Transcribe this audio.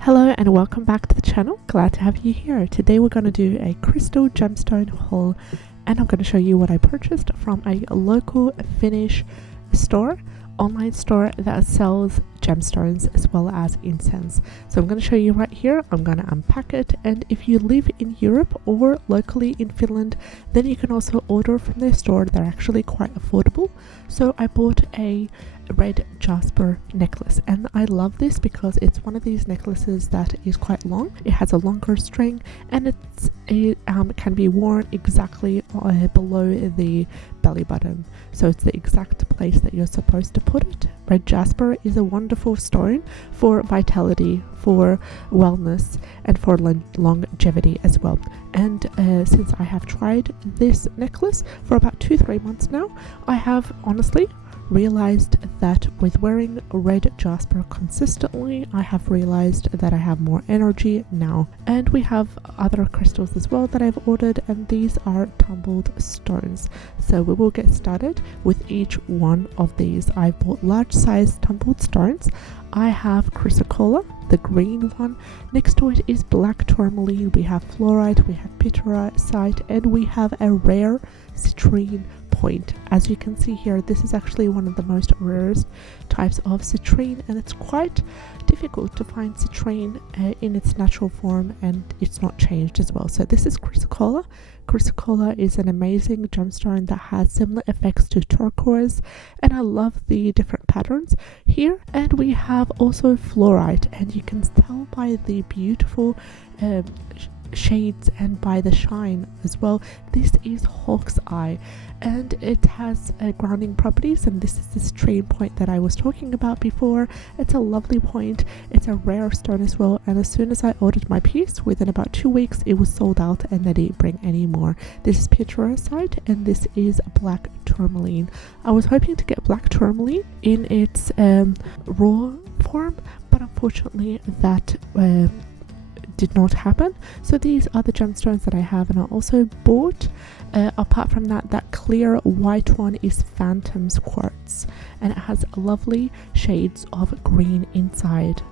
Hello and welcome back to the channel. Glad to have you here. Today we're going to do a crystal gemstone haul, and I'm going to show you what I purchased from a local Finnish store, online store that sells gemstones as well as incense. So I'm going to show you right here. I'm going to unpack it, and if you live in Europe or locally in Finland, then you can also order from their store. They're actually quite affordable. So I bought a red jasper necklace, and I love this because it's one of these necklaces that is quite long. It has a longer string, and it can be worn exactly below the belly button, so it's the exact place that you're supposed to put it. Red jasper is a wonderful stone for vitality, for wellness, and for longevity as well. And since I have tried this necklace for about 2-3 months now, I have honestly realized that with wearing red jasper consistently, I have realized that I have more energy now. And we have other crystals as well that I've ordered, and these are tumbled stones. So we will get started with each one of these. I bought large size tumbled stones. I have chrysocolla, the green one. Next to it is black tourmaline. We have fluorite, we have pyrrhosite, and we have a rare citrine point. As you can see here, this is actually one of the most rarest types of citrine, and it's quite difficult to find citrine in its natural form, and it's not changed as well. So this is chrysocolla. Chrysocolla is an amazing gemstone that has similar effects to turquoise, and I love the different patterns here. And we have also fluorite, and you can tell by the beautiful shades and by the shine as well. This is hawk's eye, and it has grounding properties, and this is the citrine point that I was talking about before. It's a lovely point. It's a rare stone as well, and as soon as I ordered my piece, within about 2 weeks it was sold out and they didn't bring any more. This is pyrrhosite, and this is black tourmaline. I was hoping to get black tourmaline in its raw form, but unfortunately that did not happen. So these are the gemstones that I have, and I also bought apart from that clear white one is Phantom's quartz, and it has lovely shades of green inside.